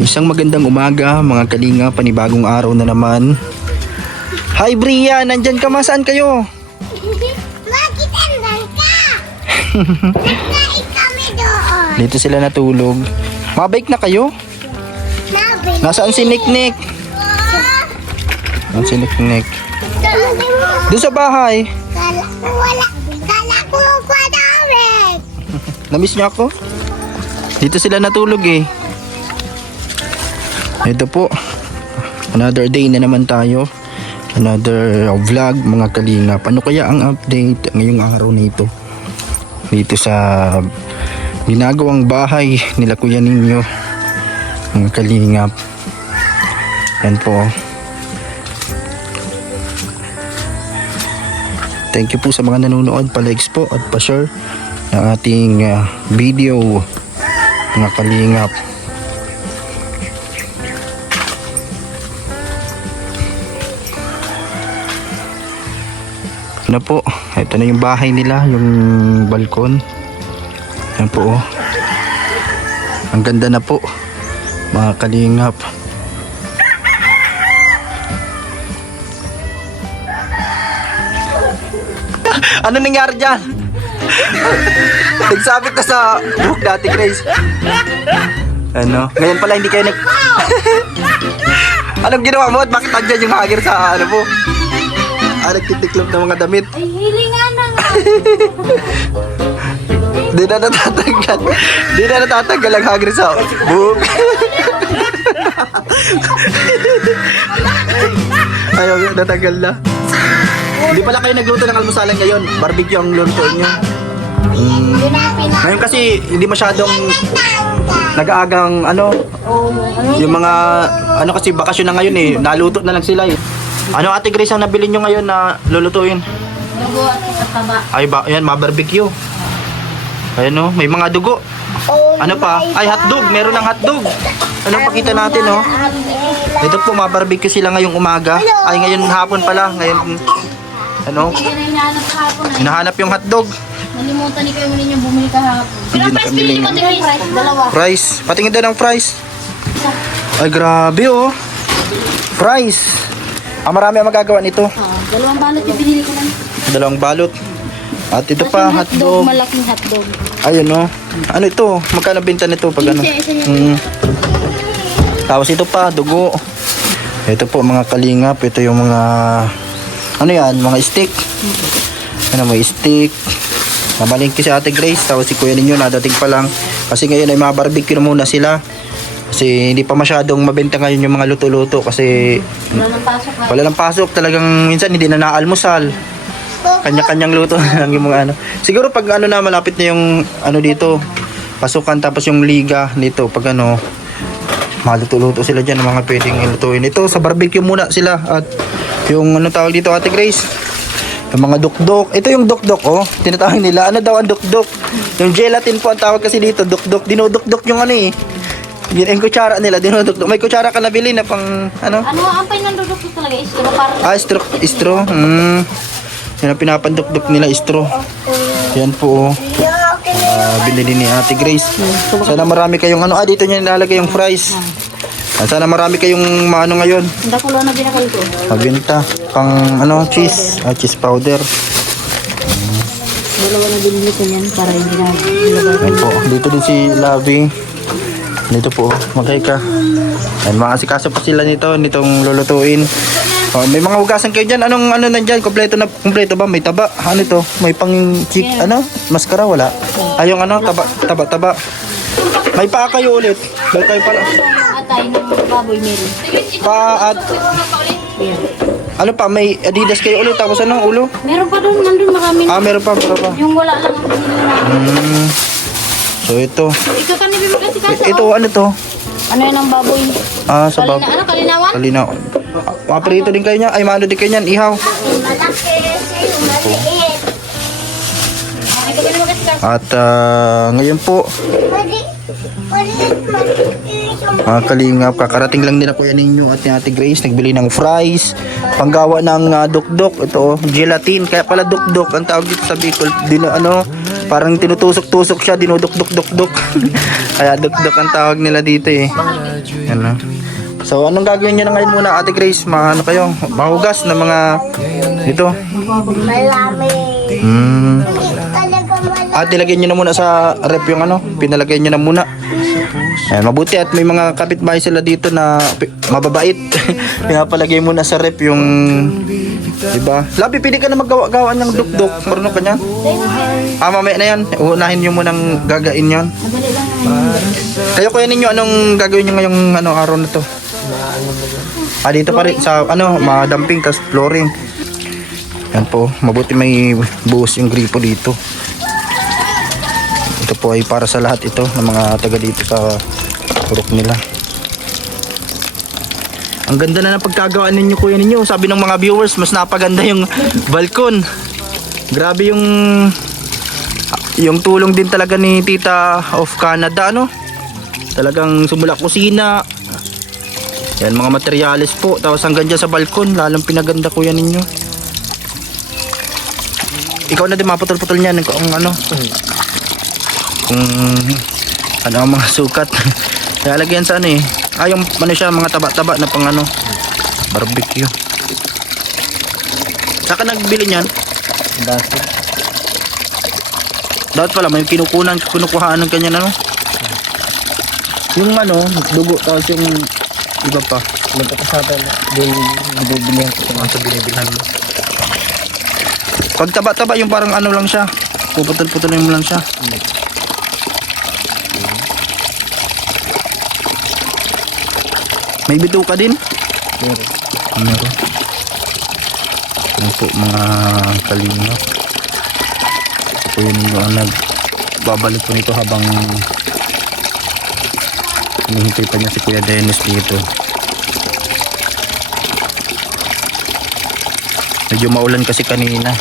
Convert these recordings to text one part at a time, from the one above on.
Isang magandang umaga mga kalinga, panibagong araw na naman. Hi Bria, nandyan ka ma? Saan kayo? Bakit andang ka? Nagkain kami doon. Dito sila natulog. Mabike na kayo? Nabil. Nasaan si Nick? Nasaan si Nick? Doon sa bahay. Kala ko kwadawin. Namiss niyo ako? Dito sila natulog eh. Ito po, another day na naman tayo. Another vlog mga kalingap. Ano kaya ang update ngayong araw na ito? Dito sa ginagawang bahay nila Kuya Ninyo, mga kalingap. Yan po. Thank you po sa mga nanonood, pa-likes po at pa-share ng ating video, mga kalingap. Ano po, ito na yung bahay nila, yung balkon. Yan po, oh. Ang ganda na po, mga kalingap. Ano nangyari dyan? Nagsabit ka sa buhok dati, Grace. Ano? Ngayon pala hindi kayo Anong ginawa mo at bakit andyan yung hagir sa ano po? Nagtitiklop ng mga damit. Ay, hilingan na nga. Di na natatanggal. Di na natatanggal ang hagir sa buhok. Ayaw, natanggal na. Hindi pala kayo nagluto ng almusalan ngayon. Barbecue ang lutuin nyo. Ngayon kasi hindi masyadong nag-aagang ano, yung mga ano kasi bakasyon na ngayon eh, naluto na lang sila eh. Ano Ate Grace ang nabili nyo ngayon na lulutuin? Dugo at kataba. Ay ba, yan, ma-barbecue. Ayan o, may mga dugo. Ano pa? Ay, hotdog, meron ng hotdog. Anong pakita natin oh? Ito po, ma-barbecue sila ngayong umaga. Ay, ngayon hapon pala, ngayon ano? Hindi na hinahanap kahapon eh. Hinahanap yung hotdog. Nalimutan ni Kuya ninyo bumili kahapon. Hindi na kabili nga. Price, dalawa. Fries. Patingin daw ng fries. Ay, grabe oh. Fries. Marami ang magagawa nito. Dalawang balot yung binili ko lang. Dalawang balot. At ito pa, hotdog. Malaking hotdog. Ayun oh. Ano ito? Magkano benta nito pag ano? Tapos ito pa, dugo. Ito po mga kalingap. Ito yung mga ano yan? Mga steak. Ano mo, steak. Mamalingki si Ate Grace. Tapos si Kuya Ninyo nadating pa lang. Kasi ngayon ay mga barbecue na muna sila. Kasi hindi pa masyadong mabenta ngayon yung mga luto-luto kasi Wala nang pasok ha. wala nang pasok. Talagang minsan hindi na naalmusal. Kanya-kanyang luto na lang yung mga ano. Siguro pag ano na malapit na yung ano dito, pasukan tapos yung liga dito pag ano, maluto-luto sila dyan ng mga pwedeng lutuin. Ito sa barbecue muna sila at yung ano tawag dito Ate Grace, yung mga dukdok. Ito yung dukdok oh, tinatawag nila. Ano daw ang dukdok? Yung gelatin po ang tawag kasi dito, dukdok. Dinudukdok yung ano eh. Yung kutsara nila, dinudukdok. May kutsara ka nabili na pang ano? Ano ang pinandudok ko talaga? Istro para. Straw. Yan ang pinapandukdok nila, straw. Yan po oh. Binili ni Ate Grace. Sana marami kayong ano. Dito niya nilalagay yung fries. Sana marami kayong maano ngayon. Hindi ko lang na binakal ko. Mabinta. Pang ano, cheese. Cheese powder. Dalawa na binili ko niyan para hindi na ilabas. Yan po. Dito din si Lavi. Dito po. Maghay ka. Yan, mga asikaso pa sila nitong lulutuin. May mga hugasan kayo dyan. Anong ano nandyan? Kompleto ba? May taba. Ano ito? May pang ano? Maskara wala? Yung ano? Taba. May paa kayo ulit. Dahil kayo pala. Atay ng baboy meron. At ano pa? May Adidas kayo ulit. Tapos ano? Ulo? Meron pa doon, nandun marami. Meron pa. Yung wala lang ang binili namin. So ito. Ikaw kanibig mo kasi kaso. Ito ano to? Ano yan ang baboy? Sa bab. Kalinawan? Kalinaw. Paprito din kayo niya. Ay, maano din kayo niyan. Ihaw. Ito kanibig mo kasi kaso. At ngayon po, Mga kalingap, kakarating lang nila Kuya Ninyo at ni Ate Grace. Nagbili ng fries, panggawa ng dukduk. Ito, gelatin. Kaya pala dukduk ang tawag dito sa Bicol. Parang tinutusok-tusok siya, dinuduk-duk-duk-duk. Kaya dukduk ang tawag nila dito eh. Yan. So, anong gagawin nyo na ngayon muna, Ate Grace? Ano kayo? Mahugas na mga dito. Ilagay nyo na muna sa rep yung pinalagay nyo na muna. Mabuti at may mga kapitbahay sila dito na mababait. Pinapalagay muna sa rep yung, diba? Labi, pwede ka na maggawa ng dukduk. Marunong ka niyan? Mamaya na yan. Uunahin nyo munang gagain yan. Kayo Kuya Ninyo, anong gagawin nyo ngayong araw na to? Dito pa rin sa madamping tas flooring. Yan po, mabuti may buhos yung gripo dito. Ito po ay para sa lahat ito ng mga taga dito sa purok nila. Ang ganda na ng pagkagawa ninyo Kuya Ninyo. Sabi ng mga viewers, mas napaganda yung balkon. Grabe yung tulong din talaga ni Tita of Canada, talagang sumula kusina. Yan, mga materyales po. Tapos hanggang dyan sa balkon, lalong pinaganda Kuya Ninyo. Ikaw na din maputol-putol niyan kung kung ang mga sukat. Lalagyan sa yung siya, mga taba-taba na pang barbecue. Saka nagbili niyan? Dapat pala may kinukuhaan ng kanya yung dugo, tapos yung iba pa. Nagkakasata na binibilihan ko sa binibilhan mo. Pag taba-taba yung parang lang siya, puputol-putulin mo lang siya. May bituka din? Meron. Yan po mga kalingap. Ito yun yung nagbabalik po nito habang hinihintay pa niya si Kuya Dennis dito. Medyo maulan kasi kanina.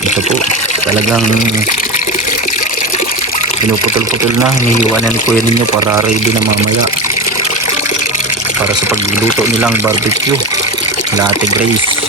Ito po, talagang pinuputol-putol na, hinihiwa na ni Kuya Ninyo para ready na mamaya para sa pagluto nilang barbecue nila Ate Grace.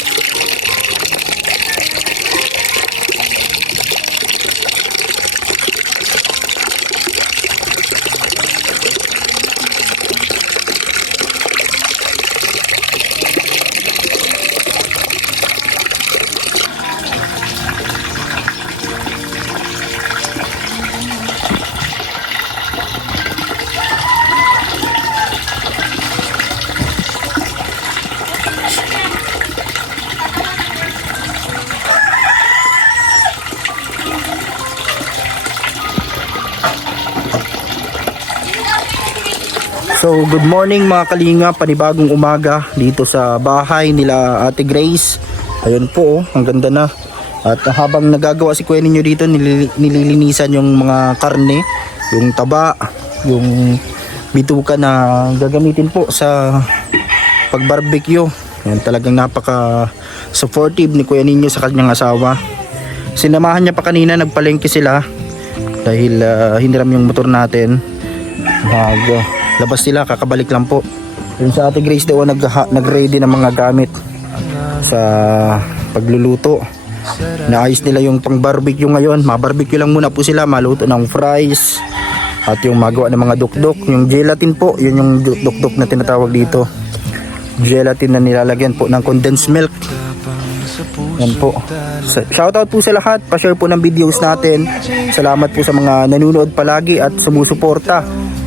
So good morning mga kalinga, panibagong umaga dito sa bahay nila Ate Grace. Ayun po, ang ganda na. At habang nagagawa si Kuya Ninyo dito, nililinisan yung mga karne, yung taba, yung bituka na gagamitin po sa pag-barbecue. Yan, talagang napaka supportive ni Kuya Ninyo sa kanyang asawa. Sinamahan niya pa kanina, nagpalengke sila dahil hiniram yung motor natin. Labas sila, kakabalik lang po. Yung sa Ate Grace daw nag-ready ng mga gamit sa pagluluto. Naayos nila yung pang barbecue ngayon. Ma-barbecue lang muna po sila, maluto ng fries at yung magawa ng mga dukduk. Yung gelatin po, yun yung dukduk na tinatawag dito. Gelatin na nilalagyan po ng condensed milk. Yan po. Shoutout po sa lahat. Pa-share po ng videos natin. Salamat po sa mga nanonood palagi at sumusuporta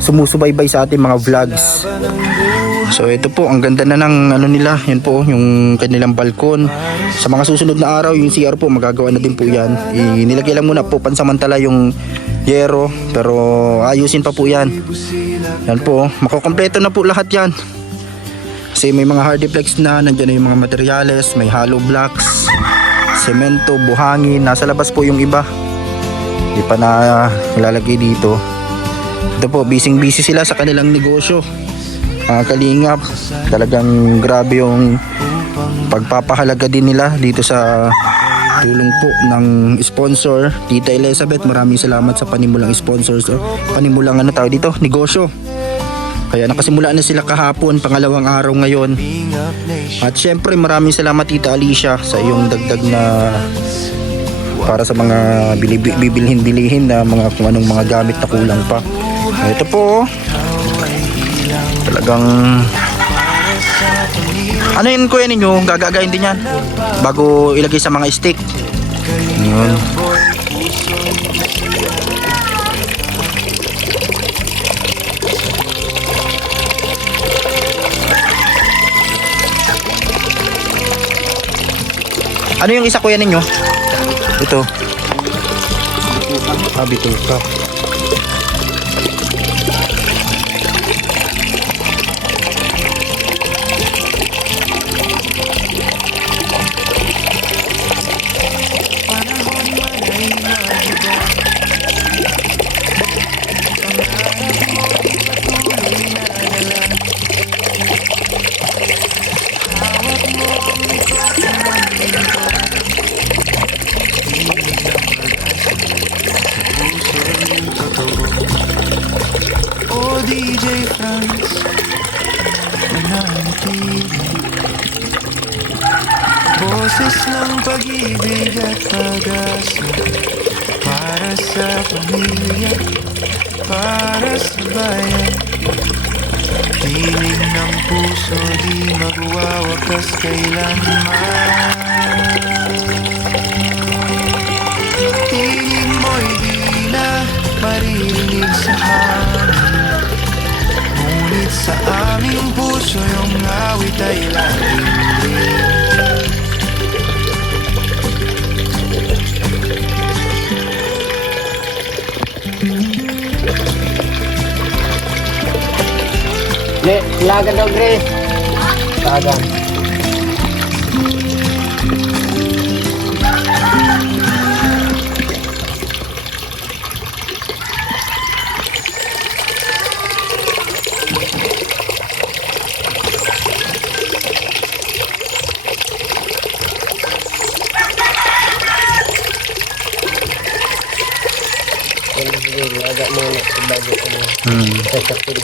sumusubaybay sa ating mga vlogs. So ito po, ang ganda na ng ano nila, yun po yung kanilang balkon. Sa mga susunod na araw, yung CR po magagawa na din po yan. Nilagay lang muna po pansamantala yung yero, pero ayusin pa po yan. Yan po, makukompleto na po lahat yan. Kasi may mga hardiplex na, nandiyan na yung mga materyales, may hollow blocks, semento, buhangin, nasa labas po yung iba. Hindi pa na ilalagay dito. Ito po, busy sila sa kanilang negosyo. Kalingap, talagang grabe yung pagpapahalaga din nila dito sa tulong po ng sponsor, Tita Elizabeth. Maraming salamat sa panimulang sponsors, panimulang ano tawag dito, negosyo. Kaya nakasimula na sila kahapon, pangalawang araw ngayon. At syempre maraming salamat Tita Alicia sa iyong dagdag na para sa mga bibilhin na mga kung anong mga gamit na kulang pa. Ito po, talagang ano yun kuya ninyo, gagagayin din yan bago ilagay sa mga stick. Yun. Ano yung isa kuya ninyo? Ito. Bituka. DJ Franz, nananatiling boses ng pag-ibig at pag-asa para sa pamilya, para sa bayan. Tinig ng puso di magwawakas kailanman. Tinig mo'y di na maririnig sa hangin, ngunit sa aming puso yung awit ay laging Laga daw, Grace. Laga. Laga mo na bago ko. Sasapin.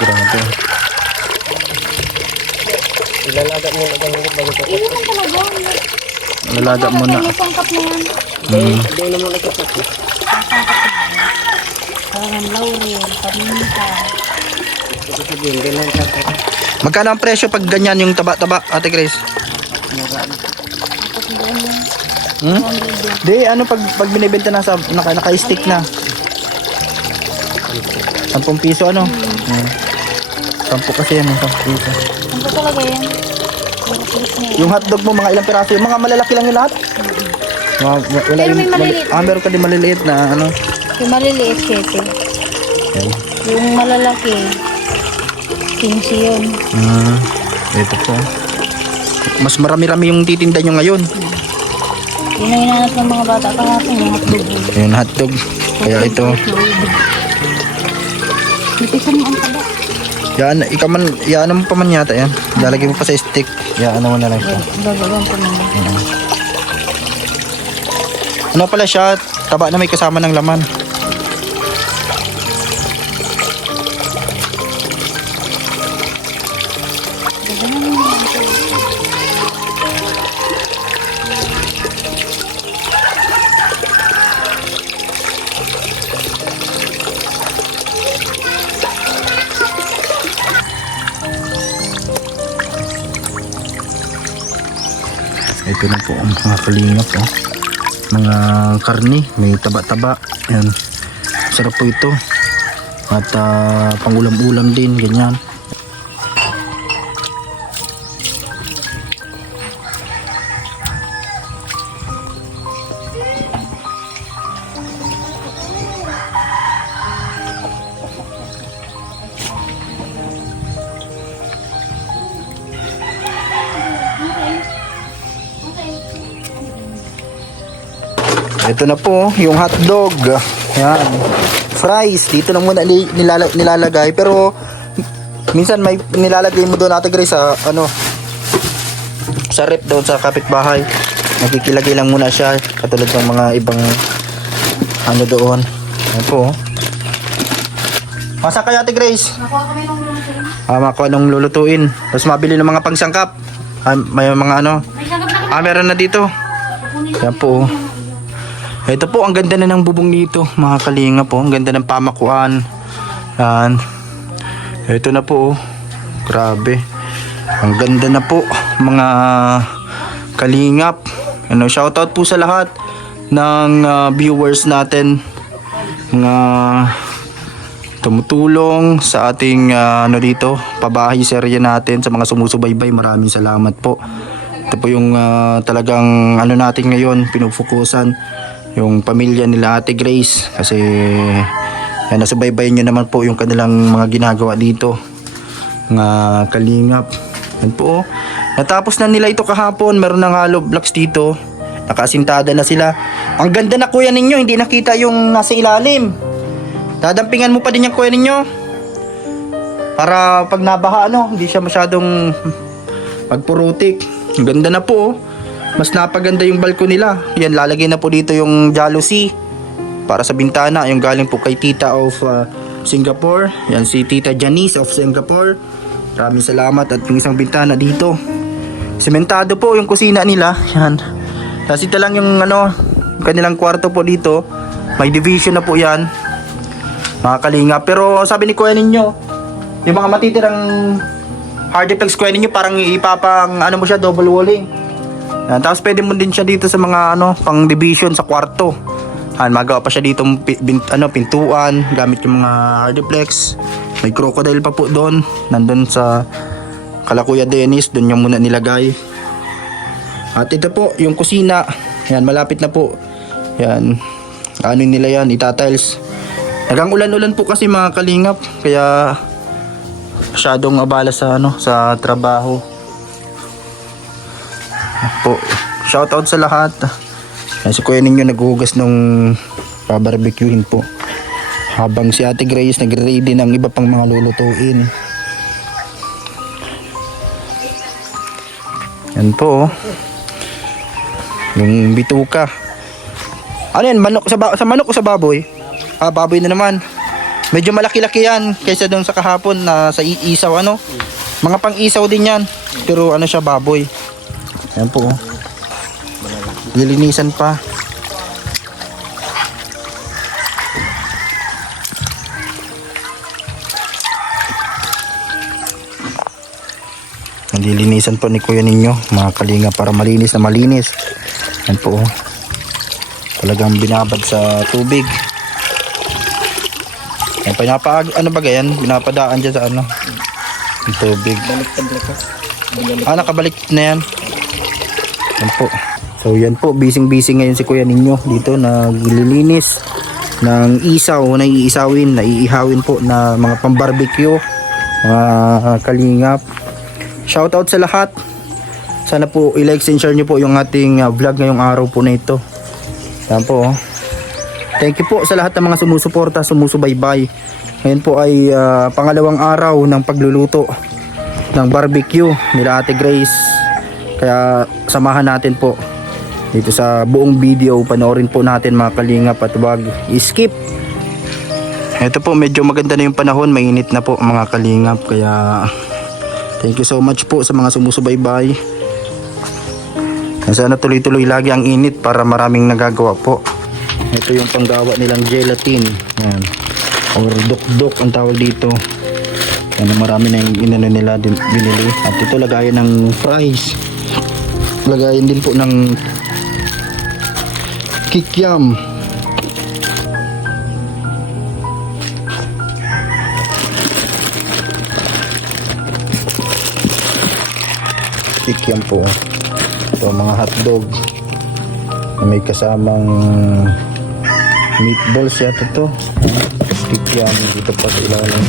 Grabe. Ilalaga mo na bago ko. Iyon ang talaga. Lalaga mo na. May sangkap na yan. Doon na muna kapit. Parang laurel, paminta. Ito sabihin, doon lang kapit. Magkano ang presyo pag ganyan yung taba-taba, Ate Grace? Tapos doon yan. Di, ano pag binibenta na sa naka-stick na? 10 piso ano? 10 kasi yan, 10 piso. Ano talaga yan? Puro pilis na yan. Yung hotdog mo, mga ilang piraso? Yung mga malalaki lang yung lahat? Wala Pero may maliliit. meron ka din maliliit na ano? Yung maliliit, 7. Yan. Yung malalaki, 15 yun. Ito po. Mas marami-rami yung titinda nyo ngayon. Yun ang hinahanap ng mga bata kahapon, yung hotdog. Yung hotdog. Kaya ito. Bitisan mo ang taba. Yan mo pa man yata yan. Lalagay mo pa sa stick. Yan mo na lang siya. Gagawin ko naman. Ano pala siya? Taba na may kasama ng laman. Ito na po ang mga kalingap, oh. Mga karni, may taba-taba. Ayan. Sarap po ito. At pangulam-ulam din, ganyan. Ito na po yung hotdog. Yan. Fries. Dito na muna nilalagay. Pero minsan may nilalagay mo doon, Ate Grace, sa sa rep doon sa kapitbahay. Nakikilagay lang muna siya. Katulad ng mga ibang doon. Yan po. Masa kayo, Ate Grace? Nakuha kami nung lulutuin. Makuha nung lulutuin. Tapos mabili ng mga pangsangkap. May mga May sagap na kami. meron na dito. Yan po. Ito po, ang ganda na ng bubong dito, mga kalinga po. Ang ganda ng pamakuan. Yan. Ito na po, oh. Grabe. Ang ganda na po, mga kalingap. Shoutout po sa lahat ng viewers natin. Mga tumutulong sa ating dito, pabahay serye natin, sa mga sumusubaybay. Maraming salamat po. Ito po yung talagang natin ngayon, pinufokusan. Yung pamilya nila Ate Grace, kasi nasubaybayan nyo naman po yung kanilang mga ginagawa dito, mga kalingap. Yan po, oh. Natapos na nila ito kahapon. Meron ng hollow blocks dito, nakasintada na sila. Ang ganda na kuya ninyo, hindi nakita yung nasa ilalim. Dadampingan mo pa din yung kuya ninyo para pag nabaha hindi siya masyadong magpurutik. Ang ganda na po, oh. Mas napaganda yung balkon nila. Yan, lalagay na po dito yung jalousie para sa bintana, yung galing po kay Tita of Singapore. Yan, si Tita Janice of Singapore. Maraming salamat. At yung isang bintana dito, sementado po yung kusina nila. Yan. Tapos ito lang yung kanilang kwarto po dito. May division na po yan, mga kalinga. Pero sabi ni kuya ninyo, yung mga matitirang hard deflex kuya ninyo, parang ipapang mo siya, double walling. Yan, tapos pwede mo din siya dito sa mga pang division sa kwarto. Magawa pa siya dito pintuan gamit yung mga hardiplex. May crocodile pa po doon, nandun sa Kalakuya Dennis, doon yung muna nilagay. At ito po yung kusina. Yan, malapit na po. Yan, nila yan, itatiles. Nagang ulan-ulan po kasi, mga kalingap, kaya masyadong abala sa sa trabaho po. Shoutout sa lahat. Si kuya ninyo naghuhugas nung babarbecuehin po, habang si Ate Grace nagre-ready ng iba pang mga lulutuin. Yan po, yung bituka. Ano yan? Manok sa manok o sa baboy? Baboy na naman. Medyo malaki-laki yan kaysa doon sa kahapon na sa isaw. Mga pang isaw din yan, pero siya, baboy. Ayan po, oh. Nilinisan pa. Nilinisan po ni kuya ninyo, mga kalinga, para malinis na malinis. Ayan po, oh. Talagang binabad sa tubig. Ayan, binapadaan dyan sa yung tubig. Nakabalik na yan. Yan po. So yan po, busy ngayon si kuya ninyo dito, naglilinis ng isaw na iihawin po na mga pang-barbecue, mga kalingap. Shoutout sa lahat. Sana po i-like and share nyo po yung ating vlog ngayong araw po na ito. Yan po, oh. Thank you po sa lahat ng mga sumusuporta, sumusubaybay. Ngayon po ay pangalawang araw ng pagluluto ng barbecue nila Ate Grace. Kaya samahan natin po dito sa buong video. Panoorin po natin, mga kalingap, at wag i-skip. Ito po, medyo maganda na yung panahon, mainit na po, mga kalingap. Kaya thank you so much po sa mga sumusubaybay. Sana tuloy-tuloy lagi ang init para maraming nagagawa po. Ito yung panggawa nilang gelatin. Yan. Or dok-dok ang tawag dito. Yan, marami na yung nila binili. At ito lagayan ng fries. lagayin din po ng kikiam. Kikiam po. Ito mga hotdog. May kasamang meatballs yata to. Kikiam dito pa sa ilalim.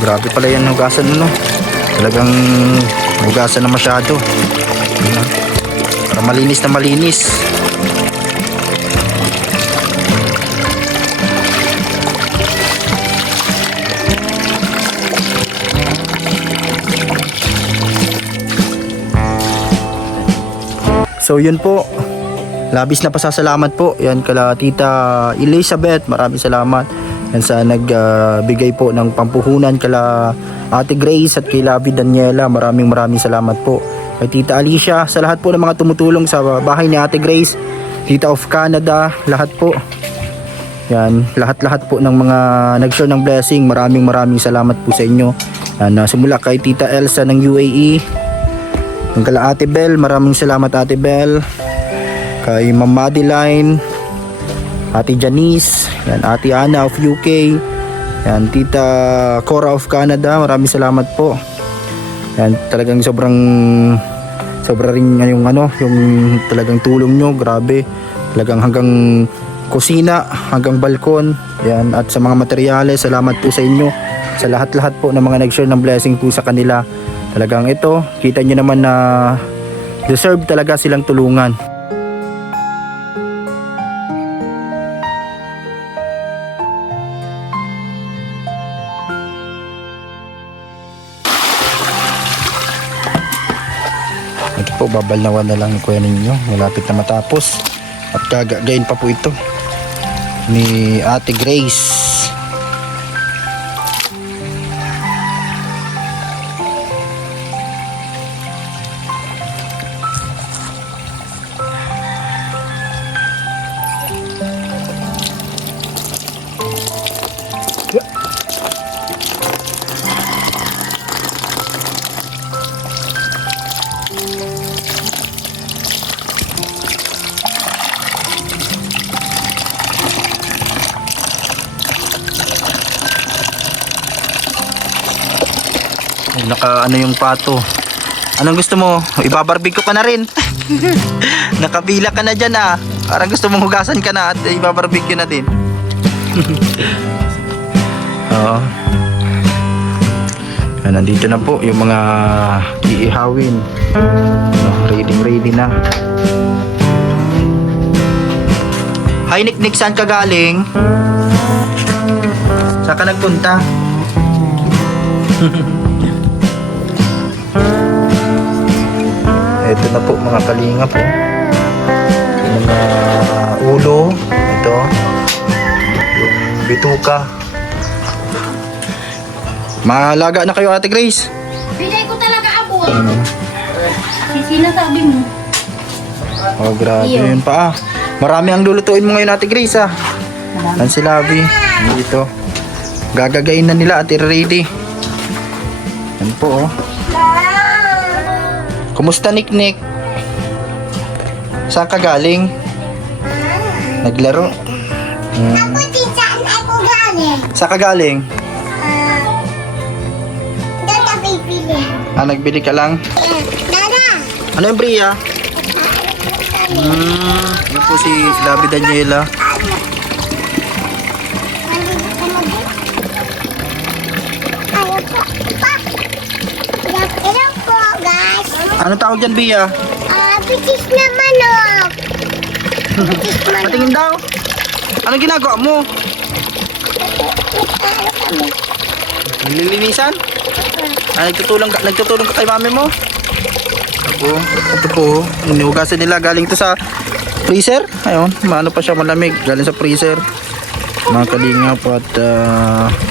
Grabe pala yan hugasan mo, no? Talagang hugasan na masyado. Ayan. Para malinis na malinis. So yun po. Labis na pasasalamat po. Yan kala Tita Elizabeth. Maraming salamat. Yan sa nagbigay po ng pampuhunan kala Ate Grace at kay Lavi Daniela. Maraming salamat po. Kay Tita Alicia, sa lahat po ng mga tumutulong sa bahay ni Ate Grace, Tita of Canada, lahat po. Yan, lahat po ng mga nag-share ng blessing. Maraming salamat po sa inyo. Yan, simula kay Tita Elsa ng UAE. Yung kala Ate Bell, maraming salamat Ate Bell. Kay Ma'am Madeline, Ate Janice, yan, Ate Ana of UK, yan, Tita Cora of Canada, maraming salamat po. Yan, talagang sobra rin yung yung talagang tulong nyo, grabe. Talagang hanggang kusina, hanggang balkon, yan, at sa mga materyales, salamat po sa inyo. Sa lahat po ng mga nag-share ng blessing po sa kanila. Talagang ito, kita nyo naman na deserve talaga silang tulungan. Ito po, babalnawan na lang ni Kuya ninyo. Malapit na matapos. At gagagayin pa po ito ni Ate Grace. Naka ano yung pato. Anong gusto mo? Ibabarbecue ka na rin. Nakabila ka na dyan ah. Parang gusto mong hugasan ka na at ibabarbecue na din. Oo. Nandito na po yung mga iihawin. Ready na. Hi Nick, saan ka galing? Saan ka nagpunta? Ito na po mga kalinga po. Yung mga ulo. Ito. Yung bituka. Malaga na kayo Ate Grace. Pinay ko talaga abot. Sinasabi mo. Oh grabe yun pa ah. Marami ang lulutuin mo ngayon Ate Grace ah. Yan si Lavi. Dito. Gagagayin na nila at ready. Yan po oh. Kumusta Nick? Saan ka galing? Naglaro? Ako din saan ako galing? Saan ka galing? Doon sa bili. Nagbili ka lang? Dada! Ano yung Bria? Ano po si Labi Daniela? Ayaw po. Pa! Hello po, guys. Ano tawag dyan, Bia? Bitis na manok. Bitis manok. Patingin daw. Ano ginagawa mo? Nililinisan? Nagtutulong ka kay mami mo? Ito po, inihugasan nila, galing to sa freezer. Ayun, maano pa siya, malamig, galing sa freezer. Mga kalingap at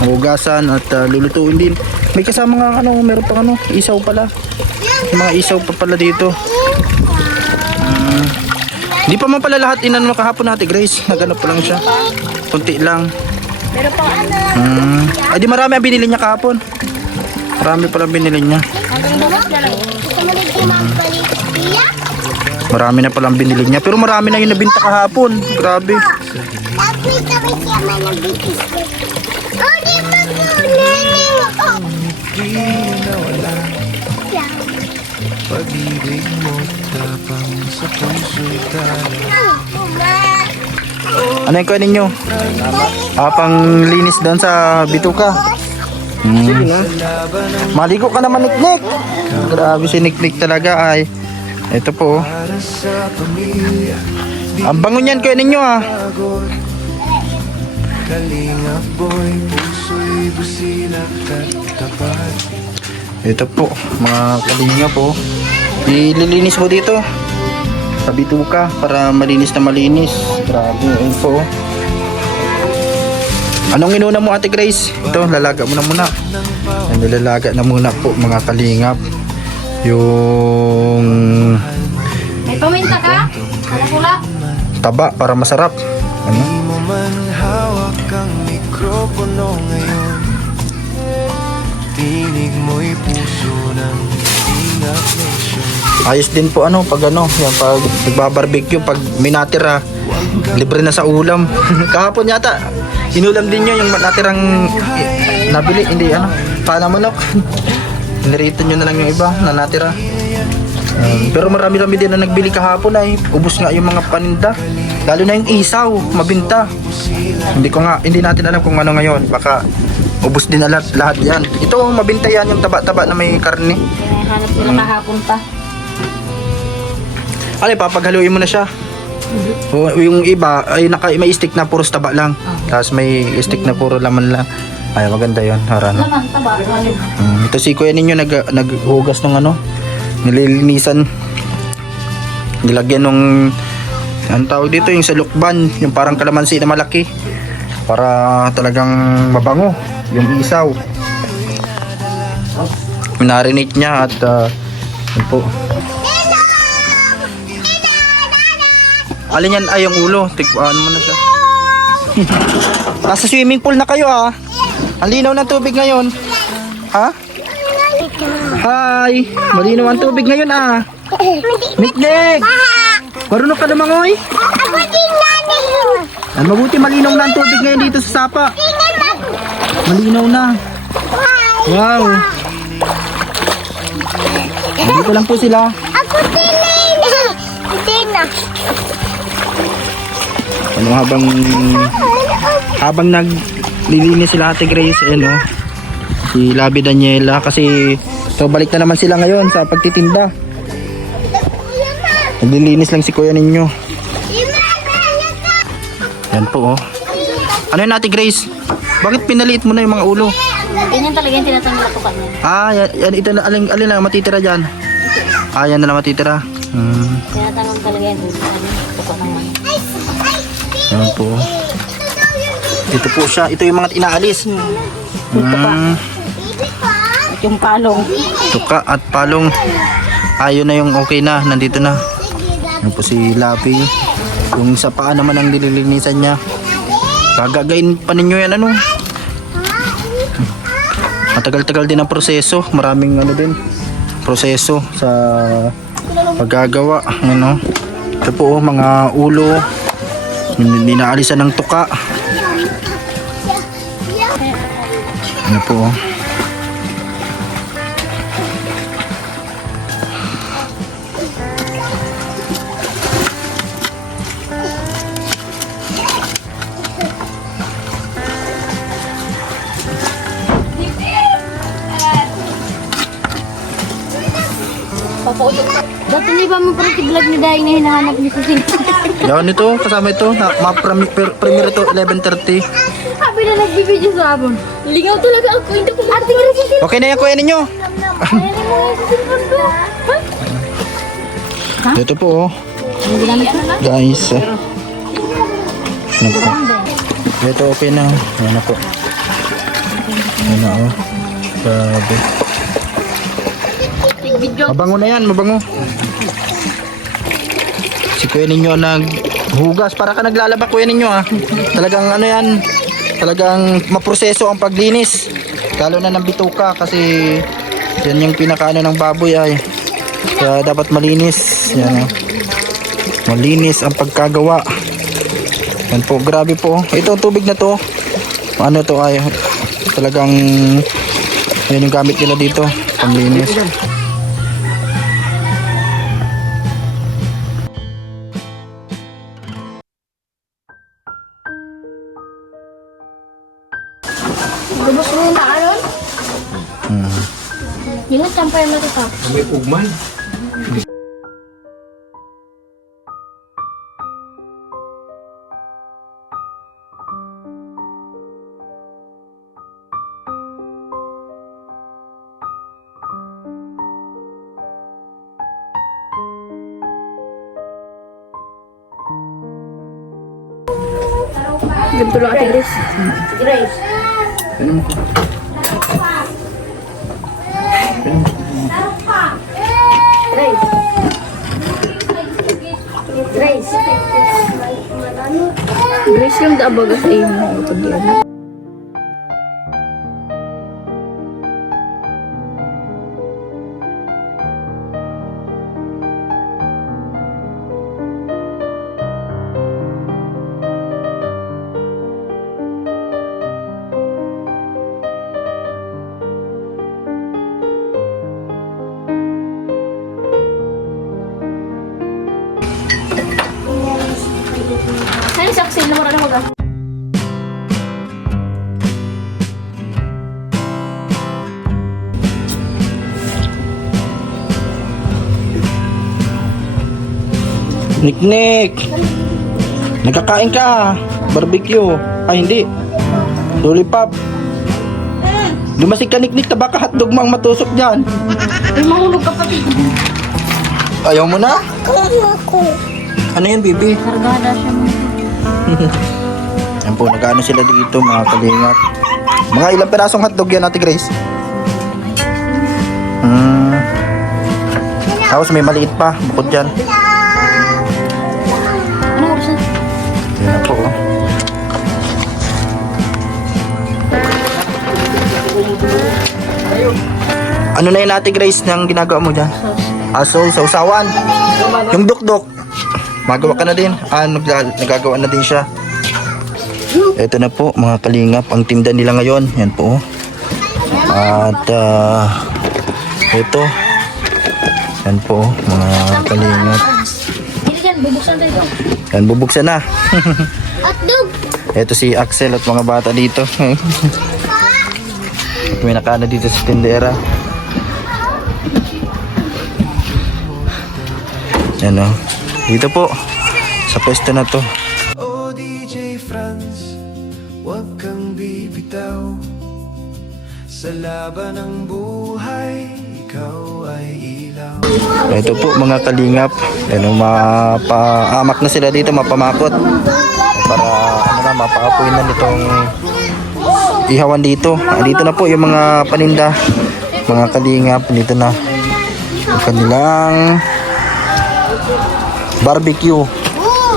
hugasan at lulutuin din. May kasama nga meron pang isaw pala. May mga isaw pa pala dito. Hindi pa man pala lahat inano kahapon natin, Grace. Nagano pa lang siya. Kunti lang. Pero pang ano, Ay di marami ang binili niya kahapon. Marami pala binili niya. hanggang bukas na lang. Sumunod si Ma'am Valencia. Marami na palang binili niya. Pero marami na yung nabinta kahapon. Grabe. Tapos sabay siya man ng bitis ko. Oh, di ba po? Naning ako. Di nawala pag-ibig mo tapang sa puso'y tala. Ano yung kuha ninyo? Pang linis doon sa bituka. Maligo ka naman, Niknik. Grabe si Niknik talaga ay. Ito po. Para sa pamilya Ang bango niyan kuha ninyo Kalingap boy, puso'y busilak at tapat. Ito po, mga kalinga po. Ililinis mo dito sa bituka para malinis na malinis. Grabe, ayun po. Anong inuna mo, Ate Grace? Ito, lalaga mo na muna. Nilalaga na muna po, mga kalingap. Yung May paminta ka? Pula-pula? taba para masarap. Ano? Di mo man hawak ang mikropono ngayon. Tinig mo'y puso ng tingap nation. Ayos din po pag yan pag nagbabarbecue, pag may natira, libre na sa ulam. Kahapon yata, inulam din nyo yung natirang nabili, hindi pana manok. Nirito nyo na lang yung iba na natira. Pero marami-rami din na nagbili kahapon ay ubos nga yung mga paninda. Lalo na yung isaw, mabinta. Hindi natin alam kung ano ngayon. Baka ubos din lahat yan. Ito, mabinta yan yung taba-taba na may karne. Hanap ko na kahapon pa. Papaghaluin mo na siya. O, yung iba ay may stick na puro taba lang. Tapos may stick na puro laman lang. Ay, maganda yun. Harana. Laman, taba. Ito si kuya ninyo naghugas ng nililinisan. Nilagyan ng ang tawag dito yung salukban, yung parang kalamansi na malaki para talagang mabango yung isaw. Minarinate niya at yun po. Alin yan? Ay, yung ulo. Tikpaan mo na siya. Nasa swimming pool na kayo Ang linaw ng tubig ngayon. Ha? Hi! Malinaw ang tubig ngayon Niknik! Marunong ka lumangoy? Ako din nanin. Mabuti malinaw na ang tubig ngayon dito sa Sapa. Malinaw na. Wow! Dito lang po sila. Ako din na. Habang naglilinis sila Ate Grace, si Labi Daniela kasi balik na naman sila ngayon sa pagtitinda. Naglilinis lang si kuya ninyo. Yan po Ano yun Ate Grace? Bakit pinaliit mo na yung mga ulo? Ganyan talaga yung tinatanggal ako kanina. Yan ito na alin na matitira diyan. Yan na lang matitira. Tinatanggal talaga yung ulo. Tuka na yan. Yan po. Ito po siya. Ito yung mga inaalis. At yung palong. Tuka at palong. Ayun na yung okay na. Nandito na. Yan po si Lapi. Yung sa paa naman ang nililinisan niya. Gagagain pa ninyo yan Matagal-tagal din ang proseso. Maraming din proseso sa paggagawa. Ito po mga ulo. Dinaalisan ng tuka. Ano po Dati hindi ba mo parang vlog ni Daing na hinahanap ni Susin? Yan ito, kasama ito. Premier ito, 11:30. Sabi na nagbibideo sa abon. Lingaw talaga ako. Hindi ko ate nga rin. Okay na yan, kuya ninyo. Ayan mo yung Susin ko. Ito po, oh. Ano ginamit ko? Guys. Ano po? Ito, okay na. Yan na po. Yan na, oh. Grabe. Mabango na yan, mabango. Si kuya ninyo naghugas. Para ka naglalaba, kuya ninyo, ah. Talagang ano yan, talagang maproseso ang paglinis. Lalo na ng bituka kasi yan yung pinakaano ng baboy ay. Kaya dapat malinis. Yan, oh. Malinis ang pagkagawa. Yan po, grabe po. Ito ang tubig na to. Ano to ay talagang yan yung gamit nila dito, panglinis. Gubos mo na aron? Yun ang sampay mo ito. May ugman. Ganito lang ate Grace. Grace. Grace. Grace yung daabaga sa iyo. Saan si Axel? Namara na mag-ah. Niknik! Nagkakain ka. Barbecue. Ay hindi. Lollipop. Dumasig ka, Niknik. Taba ka hotdog mang matusok dyan. Ay, mahulog kapatid. Ayaw mo na? Ano yan, bibi? Kargada siya mo. Yan po, nag-ano sila dito, mga kalingap. Mga ilang pirasong hotdog yan, Ate Grace? Tapos may maliit pa, bukod dyan. Ano oras na? Yan na po, oh. Ano na yun, Ate Grace, nang ginagawa mo dyan? Aso, sausawan. Yung dukdok. Magawa ka na din. Nagagawa na din siya. Ito na po, mga kalingap, ang tinda nila ngayon. Yan po. At ito. Yan po, mga kalingap. Hindi yan, bubuksan tayo. Yan, bubuksan na. Hotdog! Ito si Axel at mga bata dito. May nakana dito sa tindera. Yan, oh. Dito po, sa pwesto na to. Oh DJ Franz, huwag kang bibitaw. Sa laban ng buhay, ikaw ay ilaw. Ito po, mga kalingap. Yan, mapaamak na sila dito, mapamakot. Para ano na, mapaapoy na nitong ihawan dito. Dito na po yung mga paninda. Mga kalingap, dito na yung kanilang barbecue.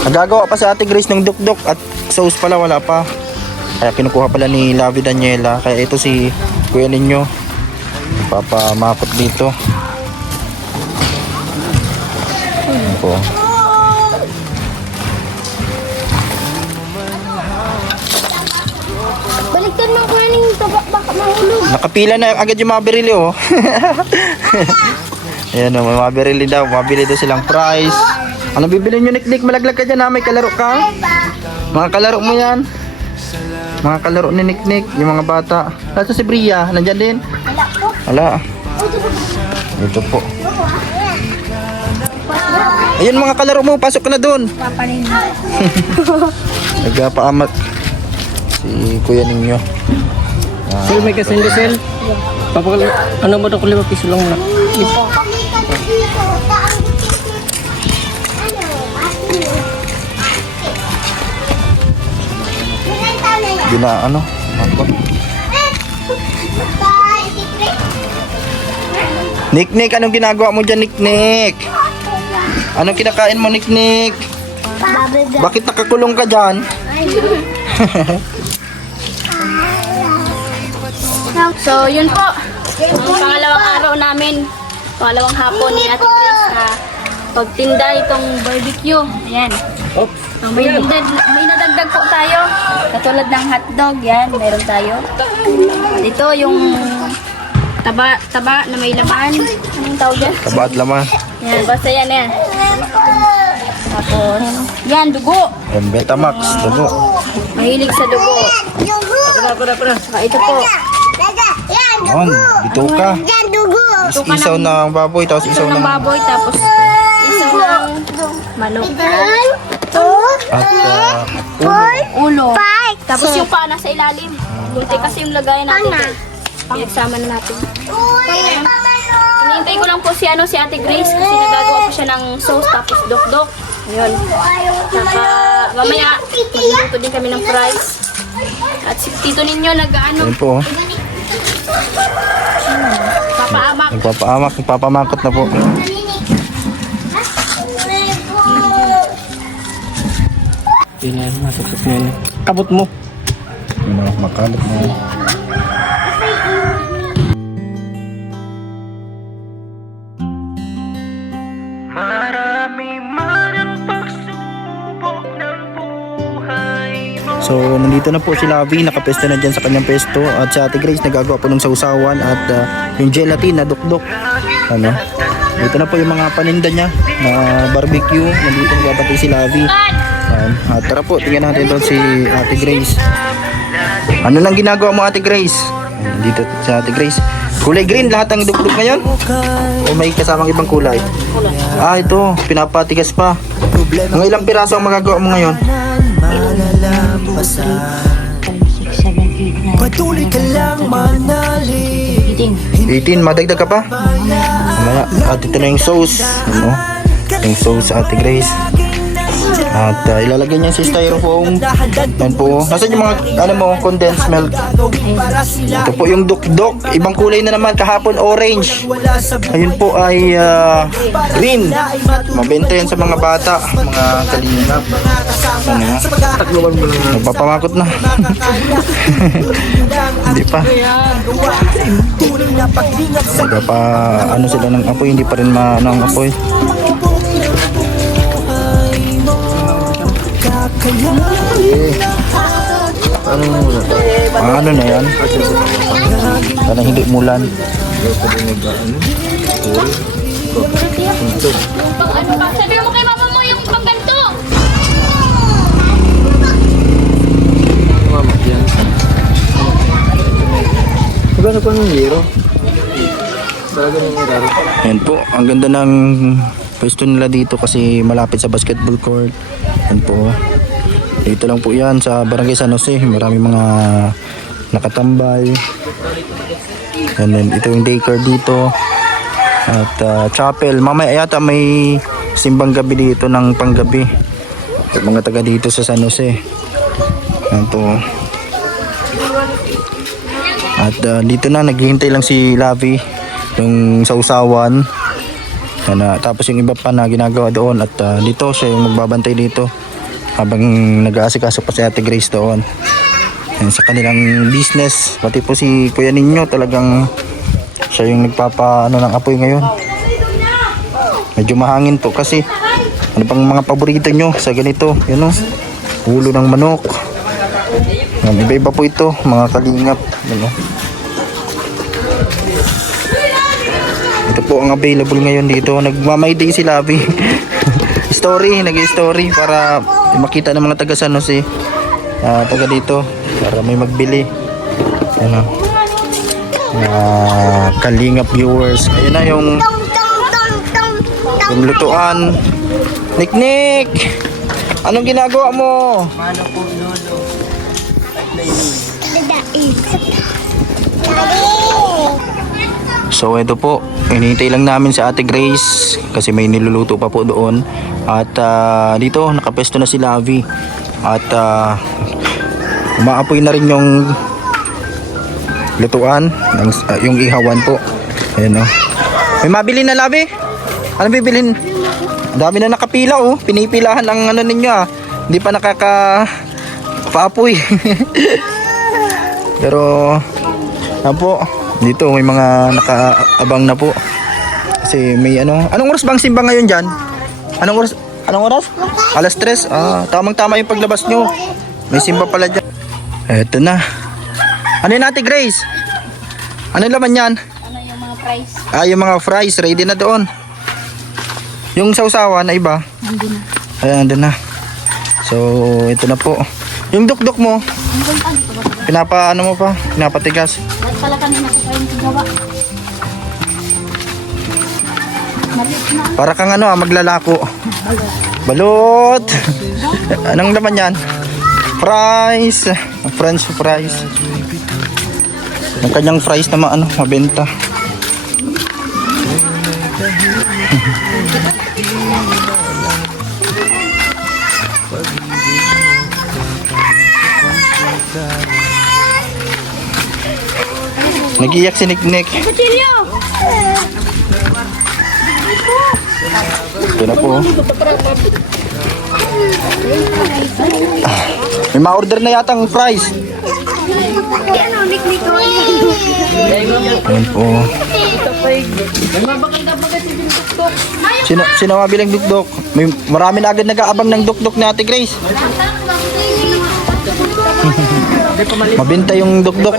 Nagagawa pa sa Ate Grace ng dukdok at sauce pala wala pa. Kaya kinukuha pala ni Lavi Daniela. Kaya ito si kuya ninyo papamakot dito. Ayan po. Baliktad mo ko ning tabak baka mahulog. Nakapila na agad yung mga berili, oh. Ayan, oh, may mga berili daw. Mabili daw silang price. Ano bibili nyo, Niknik? Malaglag ka dyan, ha? May kalaro ka? Mga kalaro mo yan. Mga kalaro ni Niknik, yung mga bata. Tapos si Bria, nandyan din? Wala po. Wala. Oh, ito po. Ito po. Ayan. Ayun mga kalaro mo, pasok ka na doon. Papanin. Nagpaamak si kuya ninyo. Sir, may kasendo, sir. Ano mo ito kung 5 piso lang muna? Di na ano? Ako. Nick, anong ginagawa mo dyan, Nick? Anong kinakain mo, Nick? Bakit nakakulong ka dyan? So, yun po. Ang pangalawang araw namin. Pangalawang hapon ni Ate Grace na pagtinda itong barbecue. Ayan. May nadagdag po tayo. Katulad ng hotdog. Yan, meron tayo. At ito yung taba na may laman. Anong tawag yan? Taba at laman. Yan, basta yan. Tapos, yan, dugo. Yan, Betamax, dugo. Mahilig sa dugo. Saka ito po. Yan, dito ka. Tuka Isaw ng baboy, tapos Isaw isaw ng ng... baboy, tapos isaw ng manok. At Ulo. Tapos yung paa nasa ilalim. Bunti kasi yung lagayan natin. Pinagsama na natin. Hinihintay ko lang po si Ate Grace kasi nagagawa po siya ng sauce tapos dok-dok. Ayun. Saka mamaya magluto din kami ng fries. At si Tito ninyo nag-ano, Yan po, oh. papaamak. Nagpapamakot na po. Yan, masuksak na yan. Kabot mo. Yung mga makalot na yan. So, nandito na po si Lavi, nakapesto na dyan sa kanyang pesto. At si Ate Grace, nagagawa po ng sausawan at yung gelatin na dukdok. Ano? Dito na po yung mga paninda niya na barbecue. Nandito nagbabati si Lavi. At tara po, tingnan natin doon si Ate Grace. Ano lang ginagawa mo, Ate Grace? Dito si Ate Grace. Kulay green lahat ang dukdok ngayon? O may kasamang ibang kulay? Ah, ito. Pinapatigas pa. Mga ilang piraso ang magagawa mo ngayon? Patuloy ka lang manalig 18, madagdag ka pa? Mamaya, at ito na yung sauce. Ano? Yung sauce sa Ate Grace. At ilalagay niya sa styrofoam. Yan po. Nasaan yung mga, ano mo, condensed milk? Ito po yung dukdok. Ibang kulay na naman. Kahapon orange. Ayun po ay green. Mabenta yan sa mga bata. Mga kalingap. Ano nga? Nagpapamakot na. Hindi pa. Nagpapa, ano sila ng apoy. Hindi pa rin ano ang apoy. Ano na yan? Parang hindi mulan. Ano ba? Sabi mo kay mama mo yung pang ganito. Magkano pa ng liro? Talaga nang nagaro. Yan po, ang ganda ng pwesto nila dito kasi malapit sa basketball court. Yan po. Dito lang po yan sa Barangay San Jose. Marami mga nakatambay. And then ito yung daycare dito. At chapel. Mamaya yata may simbang gabi dito ng panggabi. At mga taga dito sa San Jose. Yan po. At dito na naghihintay lang si Lavi yung sausawan. Tapos yung iba pa na ginagawa doon. At dito siya yung magbabantay dito habang nag-aasikaso pa si Ate Grace doon. Yan, sa kanilang business. Pati po si kuya ninyo talagang siya yung nagpapa ng apoy ngayon. Medyo mahangin po kasi ano pang mga paborito nyo sa ganito? Yan o, ulo ng manok. Yan, iba-iba po ito mga kalingap. Yan o. Ito po ang available ngayon dito. Nagmamay day si Lavi. Nag-story para makita ng mga taga San Jose. Taga dito para may magbili. Ano? Kalingap viewers. Ayun na yung Yung lutuan. Nick! Anong ginagawa mo? So ito po, hinihintay lang namin si Ate Grace kasi may niluluto pa po doon. At dito nakapesto na si Lavi. At umaapoy na rin yung lutuan, yung ihawan po. Ayan o. May mabili na, Lavi? Ano bibilin? Dami na nakapila oh. Pinipilahan ang ano ninyo ah. Hindi pa paapoy. Pero ano po, dito may mga nakaabang na po. Kasi may anong oras bang simba ngayon dyan? Anong oras? Alas 3. Tamang-tama yung paglabas nyo. May simba pala dyan. Eto na. Ano yun, Ate Grace? Ano laman yan? Ano yung mga fries? Yung mga fries, ready na doon. Yung sausawa na iba? Nandun na. Ayan, andun na. So, ito na po. Yung dukdok mo, mo pa? Pinapatigas. Ba't pala kanina ko kayong tigawa? Malit na. Para kang maglalako. Balot. Anong laman yan? Fries. French fries. Ang kanyang fries na mabenta. Nag-iyak si Nick. Kuchilyo! Ito na po. May ma-order na yatang fries. Ano, Nick ko. Ayan po. Sino mabilang dukdok? Marami na agad nag-aabang ng dukdok ni Ate Grace. Mabenta yung dukdok.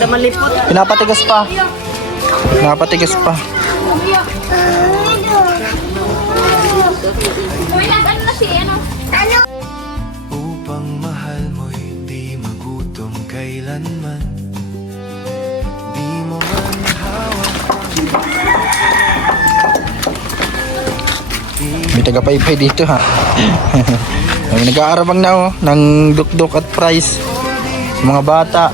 Pinapatigas pa. Upang mahal mo hindi magutom kailanman. Di mo man hawak. May taga-paypay dito ha. May nag-aarabang na ng dukdok at fries. Mga bata.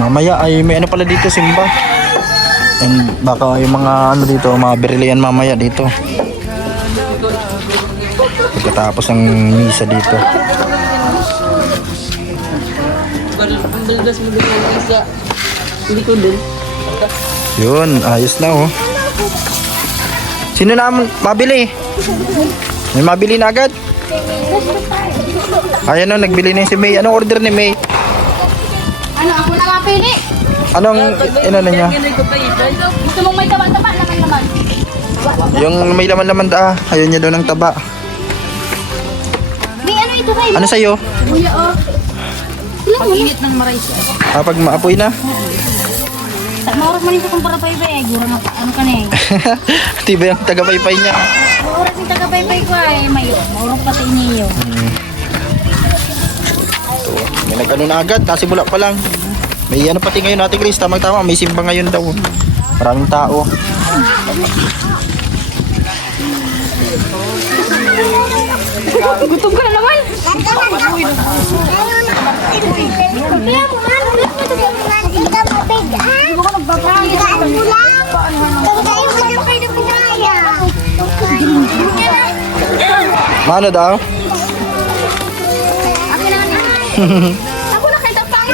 Mamaya ay may pala dito, simba. And baka yung mga dito, mga berilian mamaya dito. Pagkatapos ng misa dito. Yun, ayos na oh. Sino na mabili? May mabili na agad? Ayan nagbili na si May. Anong order ni May? Ano, ako na nga pili. Anong na niya? Gusto mong may taba-taba naman. Yung may laman-laman ayaw niya daw ng taba. May ano ito kayo? Ano sa'yo? Kuya, oh. Pag-init ng maray siya. Pag maapoy na? Maurap man ito kung para paypay. Gura na pa. Ano ka na eh? Tiba yung taga-paypay niya. Maurap yung taga-paypay ko ay mayo. Maurap pa sa inyo. May na agad. Nasimula pa lang. May pati ngayon Ate Grace. Tamang-tama. May simba ngayon daw. Maraming tao. Gutom ka na naman. Mano daw? Ako na kayo tapang.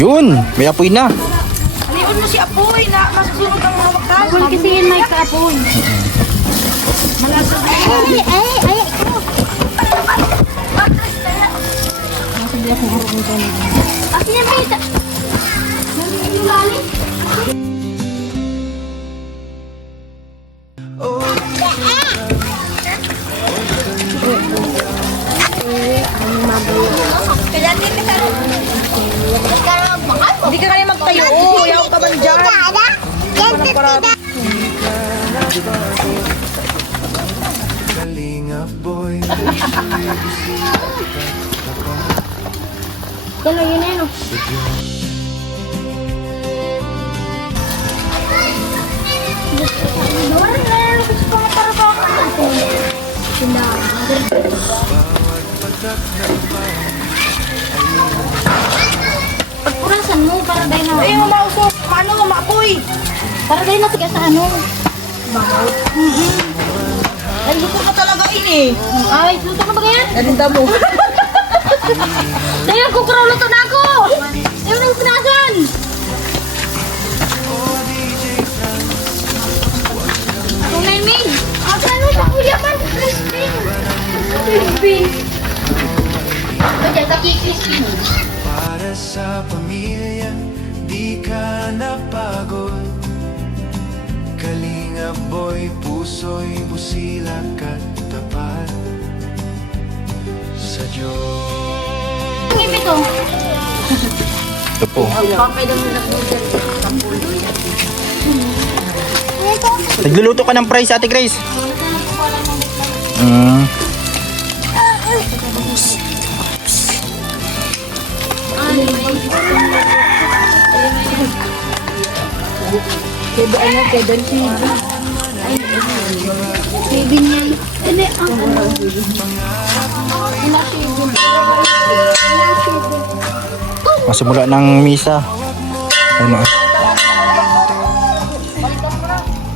Yun. May apoy na. Aliun mo si Apoy na masusunod ang hawakan. Apoy kasi yun may ka-Apoy. Akin yung pita. Yung lalim. Hindi ka kaya magtayo. Yaw ka man dyan. Kalingap Boy. Yan lang, yun na yun. Oh. Pagpurasan mo, para dahil na. Ay, mausok. Ano, mapoy. Para dahil na tiga sa ano. Ay, luto ka talaga ini. Ay, luto ka ba ganyan? Narinda mo. Dahil kukraw luto na ako! Ayaw na yung pinasan! Ako na yung main! Ako na sa kuya man! Crispy! Crispy! Ito dyan, kaki-crispy. Para sa pamilya, di ka napagod. Kalingap Boy, puso'y busilak at tapat sa Diyos. Ang ipit ko. Ito po. Papay daw mo na Nagluluto ka ng fries, Ate Grace. Mm. baby niya. Hindi, ang ano. Masimula ng misa. Ano?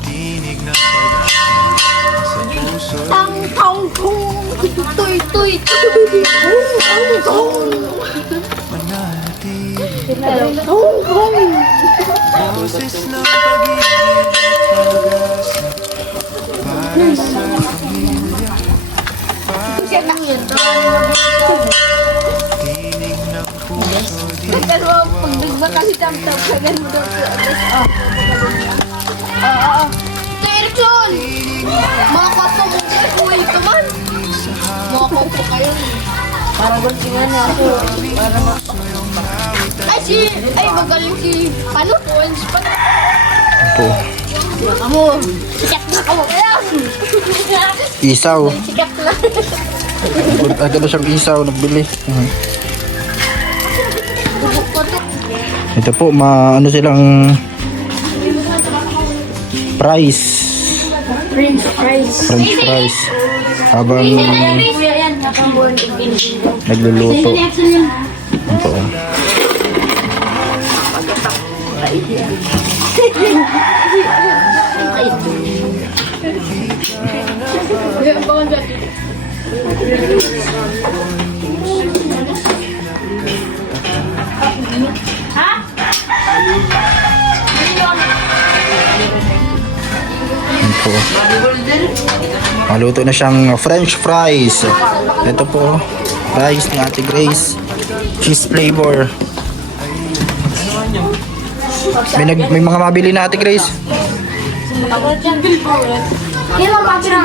Tinig ng pag-asa sa puso. Tang tang tong. Tuy tuy tuy. Tang tong. Manatili Tong tong. boses ng pag-ibig at pag-asa. Para sa pamilya, tinig ng puso. Pero pag bigba kasi tam-tam ka ganun daw po. Oo. Direction! Mga kwapo mo kuhay ka man. Mga kwapo kayo. Parang guntingan na ako. Ay, magaling si Pano po. Si Pano. Ito. Amo. Sikat na ako. Ayan. Isaw. Sikat na. Agad na siyang isaw. Nagbili. Bubuk ko to. Ito po, ano silang fries. French fries. French fries. Habang Kuya yan. Nakambon. nagluluto. Ito. Ito. Maluto na siyang French fries. Ito po, fries ni Ate Grace. Cheese flavor. May mga mabili na Ate Grace. Yan ang patira.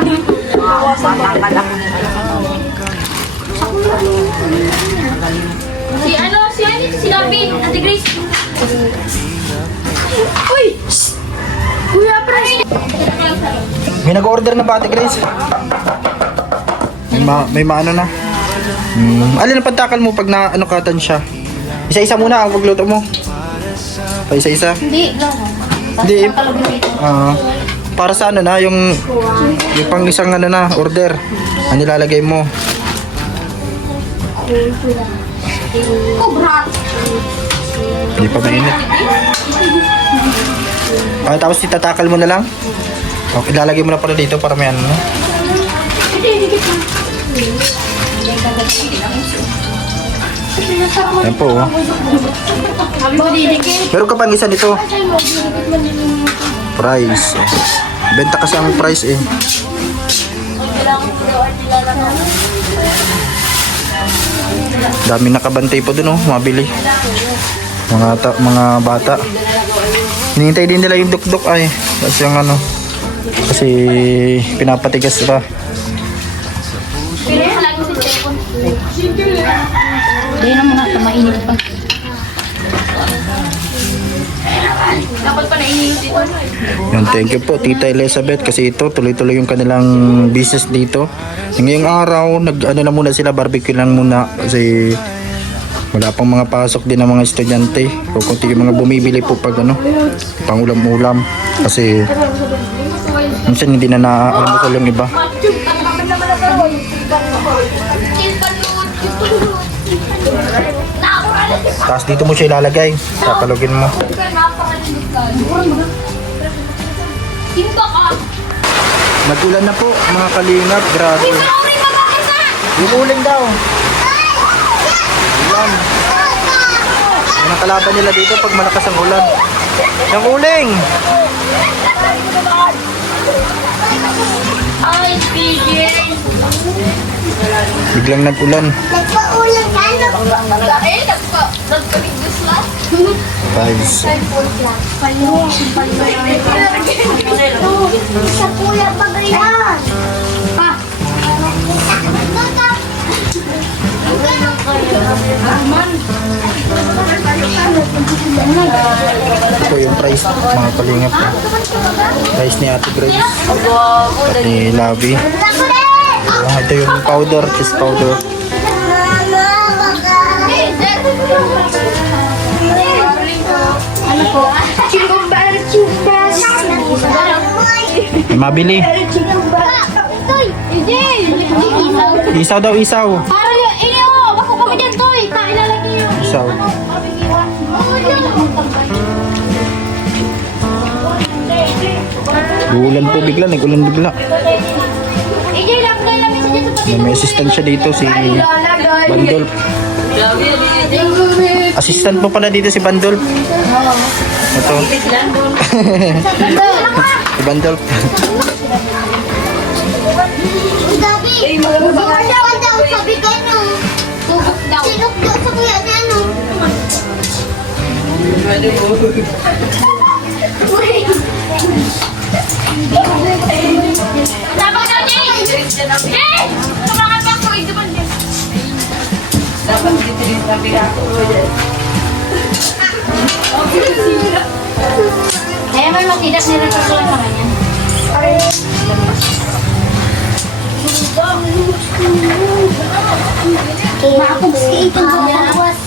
Si Darby, Ate Grace. Uy! Shh! Kuya, pre! May nag-order na ba Ate Grace? May maano na. Alin ang pantakal mo pag na katan siya? Isa-isa muna ang pagluto mo. Pa isa-isa. Hindi, Hindi. Para sa ano na yung pang isang ano na order. Ano nilalagay mo? Kubra! Hindi pa mainit. Tapos itatakal mo na lang. Okay, ilalagay mo na pala dito para may ano. No? Ayan po. Oh. Meron ka pang isa nito. Price. Benta kasi ang price eh. Dami nakabantay po dun oh, mabili. Mga bata. Hinihintay din nila yung dukduk ay. Kasi yung ano. Kasi pinapatigas pa. Pero sa lagi sa cellphone. Hindi na muna, mainit pa. Dapat pa nainilot dito. Yan, thank you po Tita Elizabeth kasi ito tuloy-tuloy yung kanilang business dito. Ngayong araw nag-ano na muna sila, barbecue lang muna kasi wala pang mga pasok din ng mga estudyante. Kukunti yung mga bumibili po pag ano, pang ulam-ulam kasi minsan hindi na naaalmusal yung iba. Tapos dito mo siya ilalagay, papalugin mo. Timba ka! Nag-ulan na po mga kalingap, grabe. Yung uling daw. Ulan. Yan ang kalaban nila dito pag malakas ang ulan. Yung uling! Ay, PJ! Biglang nag-ulan. Nagpaulang ka, no? Nagpabigos lang. Guys, Sa pula pa ganyan. Pa! ito po yung price mga kalingap. Price ni Ate Grace at ni Lavi. Ito yung powder, cheese powder. Ano po? May mabili. Isaw daw, isaw. Parang yung inyo! Bako kami dyan, Toy! Ilalagay yung Isaw. Ulan po bigla, nag-ulan bigla. EJ, lagay namin sa dyan sa pati. May assistant siya dito, si Bandolp. Assistant po pala dito si Bandolp. Ito. Si Bandolp. Sabi, bumaba daw, sabi ka no. Tubok daw. Sinok daw sa kuya niya no. Dapat daw, Jay! Jay! Kumangan pa ako, ito man dyan. Kaya may matidas nila sa sulat sa kanya. Makakubski itong bukas.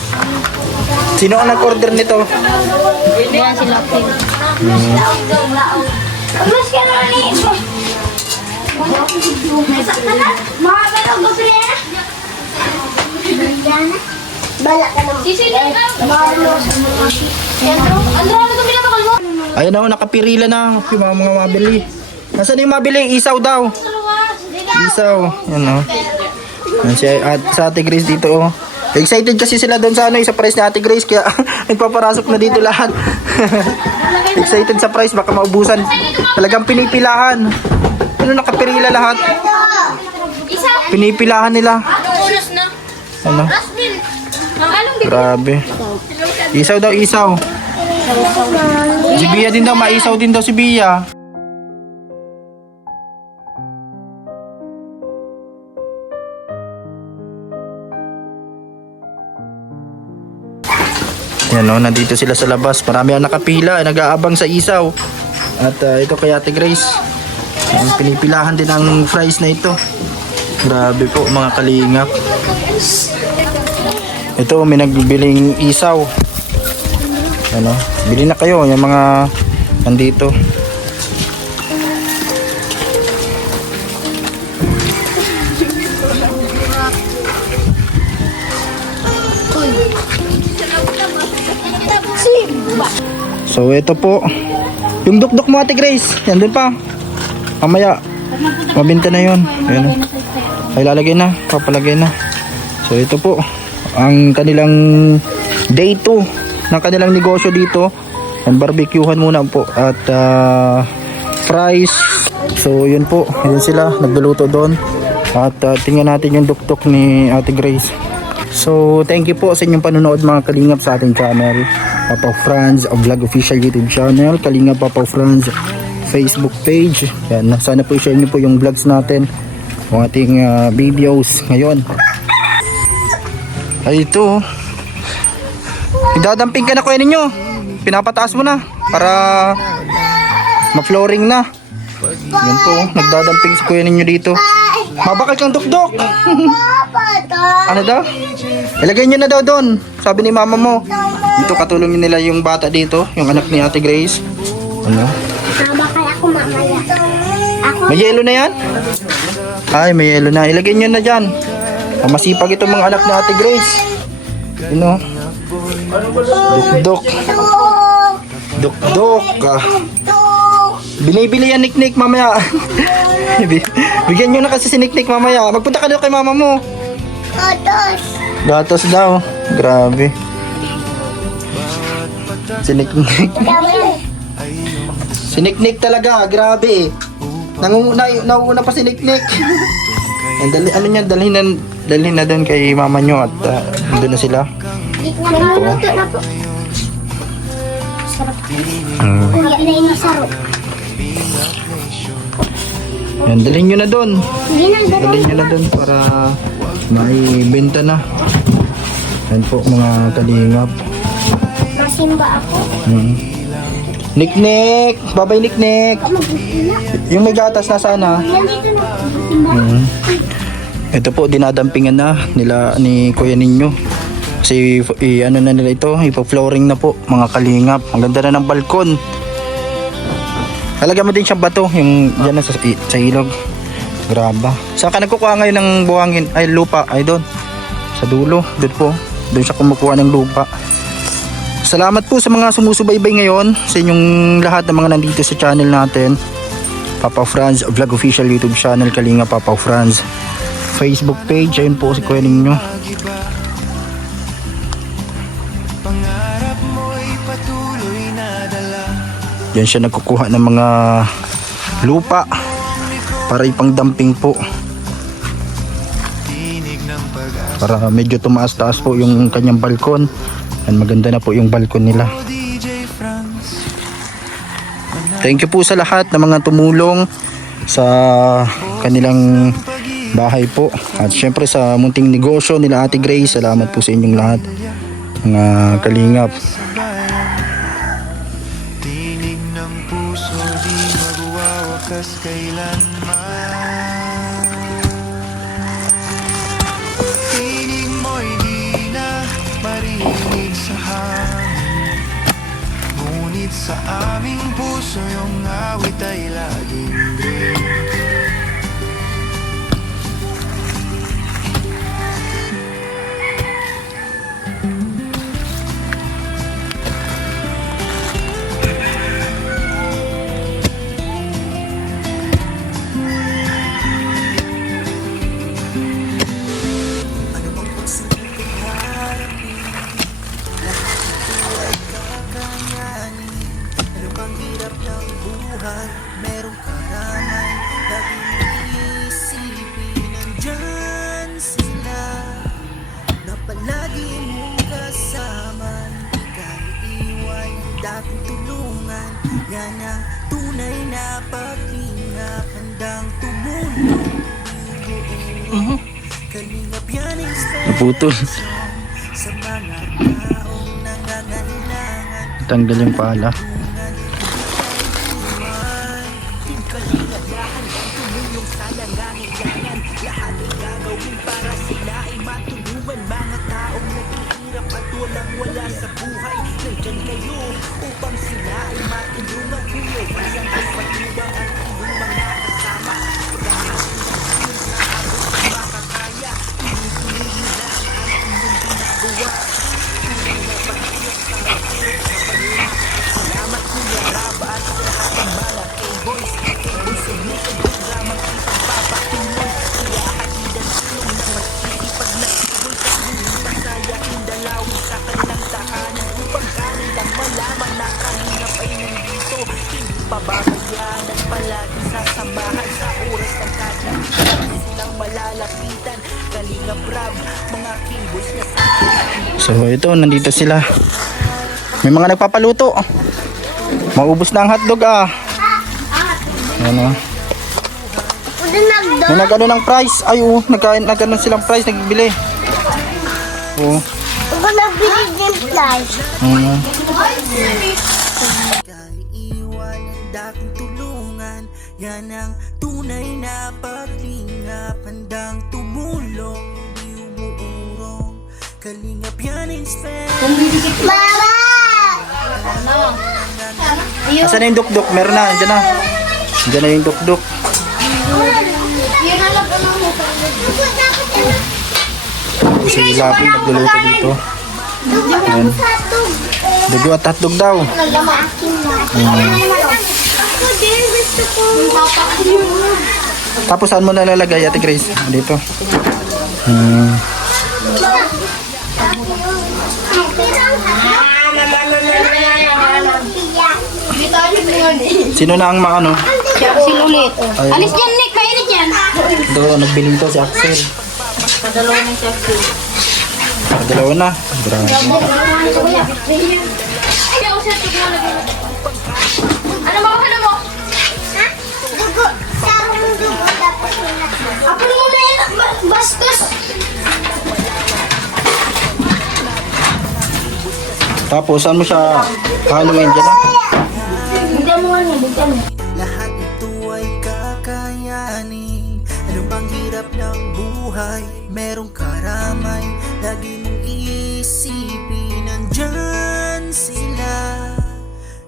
Sino ang nag-order nito? Yan sila. Mas ka na ni. Mga ganong gusto niya. Bala ka naman. Sisilip ka. Marlo. Andro, ano itong pinapakal mo? Ayun na, nakapirila na. Yung mga mabili. Nasaan yung mabili? Isaw daw. Isaw. Yan o. Yan si sa Ate Grace dito o. Excited kasi sila doon sa ano, sa price ni Ate Grace kaya nagpaparasok na dito lahat. Excited sa price, baka maubusan. Talagang pinipilahan. Ano, nakapirila lahat. Isa. Pinipilahan nila. Oras na. Ano? Anong Grabe. Isaw daw, isaw. Si Bia din daw, maisaw din daw si Bia. Yan o, nandito sila sa labas. Marami ang nakapila, nag-aabang sa isaw. At ito kay Ate Grace. Ang pinipilahan din ang fries na ito. Grabe po mga kalingap. Ito, may nagbibiling isaw. Ano, bili na kayo yung mga nandito. So ito po yung dukduk mo Ate Grace. Yan doon pa. Mamaya mabenta na yun. Ayan. Ay lalagay na. Papalagay na. So ito po ang kanilang day 2 ng kanilang negosyo dito. Ang barbecuehan muna po. At fries. So yun po. Yun sila. Nagluluto doon. At tingnan natin yung dukduk ni Ate Grace. So thank you po sa inyong panonood mga kalingap sa ating channel. Papa Franz Vlog Official YouTube channel, Kalingap Papa Franz Facebook page. Yan, sana po i-share niyo po yung vlogs natin, yung ating videos ngayon. Ay ito. Idadamping ka na kuya ninyo. Pinapataas mo na. para ma-flooring na. Yan po, nagdadamping si kuya ninyo dito. Mabakal kang dukdok. Ano daw? Ilagay nyo na daw doon. Sabi ni mama mo. Dito katulongin nila yung bata dito, yung anak ni Ate Grace. Ano? Bakal ako mamaya. Ako May yelo na yan? Ay, may yelo na. Ilagay nyo na dyan. Masipag itong mga anak ni Ate Grace. You know? Dukdok. Dukdok. Binibili yan Niknik mamaya. Bigyan nyo na kasi si Niknik mamaya. Magpunta ka daw kay mama mo. Otos. Gatos daw. Grabe. Si Niknik. Si Niknik talaga. Grabe. Nauuna pa si Niknik. Ano niya, dalhin na doon kay mama nyo at doon na sila. Naluluto na po. Sarap. Kuya na yung sarap. Yan, dalhin nyo na doon. Sige na, Dalhin nyo na doon para maibenta na. Yan po mga kalingap. masimba ako. Niknik! Babay Niknik! Magpipila. Yung may gatas na sana. Nandito na. Masimba. Ito po, dinadampingan na nila ni kuya ninyo. Kasi ano na nila ito, ipo-flooring na po mga kalingap. Ang ganda na ng balkon. Talaga mo din siyang bato, yung dyan na sa ilog. Graba. Saan ka nagkukuha ngayon ng buhangin? Ay, lupa. Ay, doon. Sa dulo. Doon po. Doon siya kumukuha ng lupa. Salamat po sa mga sumusubaybay ngayon. Sa inyong lahat ng mga nandito sa channel natin. Papa Franz Vlog Official YouTube channel. Kalinga Papa Franz. Facebook page. Ayun po si kuya ninyo. Pangarap mo'y patuloy na dala. Yan siya nagkukuha ng mga lupa para ipang-dumping po. Para medyo tumaas-taas po yung kanyang balkon. And maganda na po yung balkon nila. Thank you po sa lahat ng mga tumulong sa kanilang bahay po. At syempre sa munting negosyo nila Ate Grace. Salamat po sa inyong lahat. Mga kalingap. Tinig ng puso di magwawakas kailanman. Tinig mo'y di na maririnig sa hangin. Ngunit sa aming puso yung awit ay laging green. Naputol. Tanggal yung pala. So ito, nandito sila. May mga nagpapaluto. Maubos na ang hotdog ah. Ano? May nag-ano ng price. Ay nag-ano silang price, nagbili. Ako nagbili din flash. Iwan ang dakong tulungan, yan ang tunay na paglingap. Handang tumulong, di umuurong. Kalingap yan inspire. Mama! Asan na yung dukduk? Meron na, andyan na. Andyan na yung dukduk. Si Labi nagluluto dito. Ayan. Dugo at hotdog daw. Tapos saan mo nalalagay, Ate Grace? Dito. Sino na ang maano? Axel ulit. Ay. Alis dyan, Nick. Kainit yan. Ito, nagbiling to si Axel. Padalawa ng si Axel. Dalawa na. Grabe. Ano mo? Ano mo? Ha? Dugo. Sarang dugo dapat sila. Ako mo na yun. Bastos. Tapos, saan mo siya haluin dyan? Ah? Bigyan mo nga niya. Bigyan mo. Lahat ito ay kakayanin. Ano bang hirap ng buhay? Merong karamay, lagi mong iisipin. Nandyan sila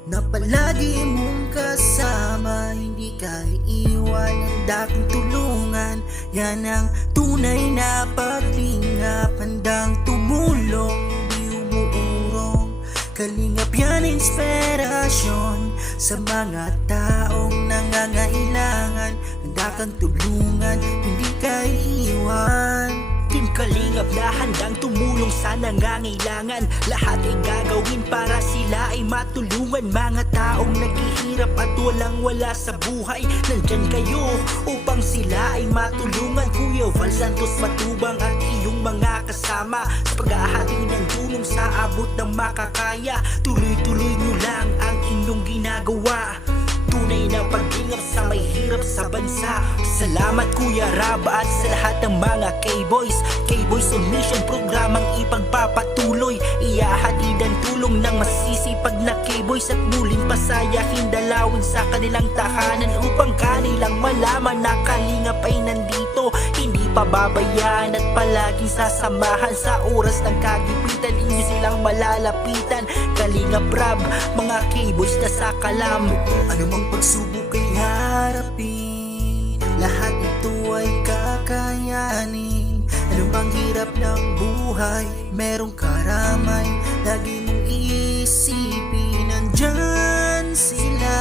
na palagi mong kasama. Hindi ka iiwan, handa kang tulungan. Yan ang tunay na paglingap. Handang tumulong, di umuurong. Kalingap yan inspirasyon sa mga taong nangangailangan. Handa kang tulungan, hindi ka iiwan. Team Kalingap na handang tumulong sa nangangailangan. Lahat ay gagawin para sila ay matulungan. Mga taong naghihirap at walang-wala sa buhay, nandyan kayo upang sila ay matulungan. Kuya Val Santos Matubang at iyong mga kasama sa paghahati ng tulong sa abot ng makakaya. Tuloy-tuloy nyo lang ang inyong ginagawa. Tunay na paglingap sa may hirap sa bansa. Salamat Kuya Rab at sa lahat ng mga K-Boys. K-Boys on Mission programang ipagpapatuloy. Iyahatid ang tulong ng masisipag na K-Boys at muling pasayahin dalawin sa kanilang tahanan upang kanilang malaman na Kalingap ay nandito. Hindi pababayaan at palaging sasamahan sa oras ng kagipitan. Inyo silang malalapitan. Kalingap Rab, mga K-Boys na sa kalam. Ano mang pagsubok ay harapin, lahat ito ay kakayanin. Ano bang hirap ng buhay? Merong karamay, lagi mong iisipin. Nandyan sila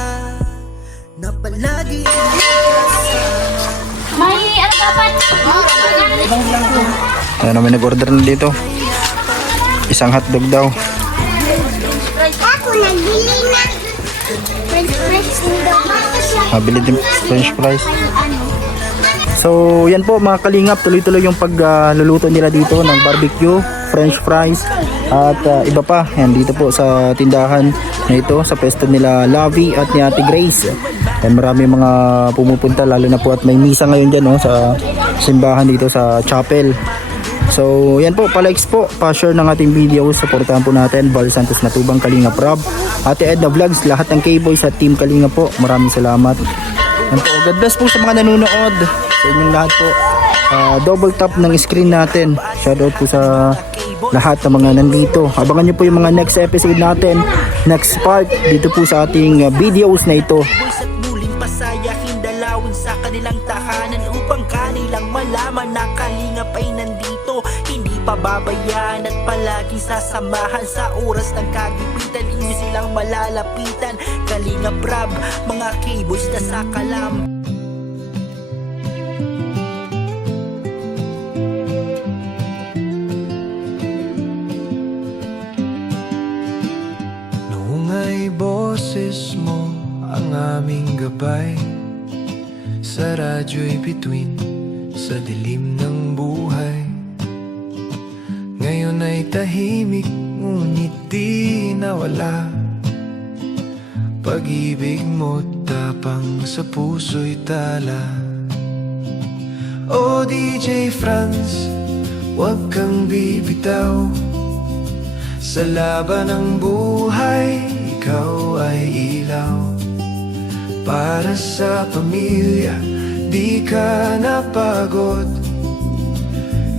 na palagi ang kasama. May ano dapat? Ayan naman nag-order na dito. Isang hotdog daw. Ako nagbili na. French fries nito. Mabili din french fries. So, yan po mga Kalingap, tuloy-tuloy yung pagluluto nila dito ng barbecue, french fries, at iba pa. Yan dito po sa tindahan na ito, sa pwesto nila Lavi at ni Ate Grace. Yan, marami mga pumupunta, lalo na po at may misa ngayon dyan, no, sa simbahan dito sa chapel. So, yan po, pa-likes po, pa-share ng ating video, supportahan po natin, Val Santos Matubang, Kalingap Rab, Ate Edna Vlogs, lahat ng K-Boys at Team Kalingap po, maraming salamat. Yan po, God bless po sa mga nanonood, sa inyong lahat po. Double tap ng screen natin, shoutout po sa lahat ng mga nandito. Abangan nyo po yung mga next episode natin, next part, dito po sa ating videos na ito. Boys at muling pasayahin dalawin sa kanilang tahanan upang kanilang malaman na Kalingap ay nandito. Hindi pababayaan at palaging sasamahan sa oras ng kagipitan. Inyo silang malalapitan. Kalingap Rab, mga K-Boys na sa kalam. Noong ay boses mo ang aming gabay, sa radyo'y bituin sa dilim ng buhay. Ngayon ay tahimik, ngunit di nawala. Pag-ibig mo tapang sa puso'y tala. O DJ Franz, huwag kang bibitaw. Sa laban ng buhay, ikaw ay ilaw para sa pamilya, di ka napagod.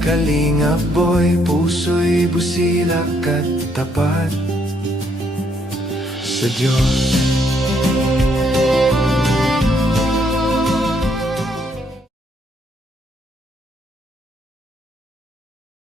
Kalingap boy, puso'y busilak at tapat sa Diyos.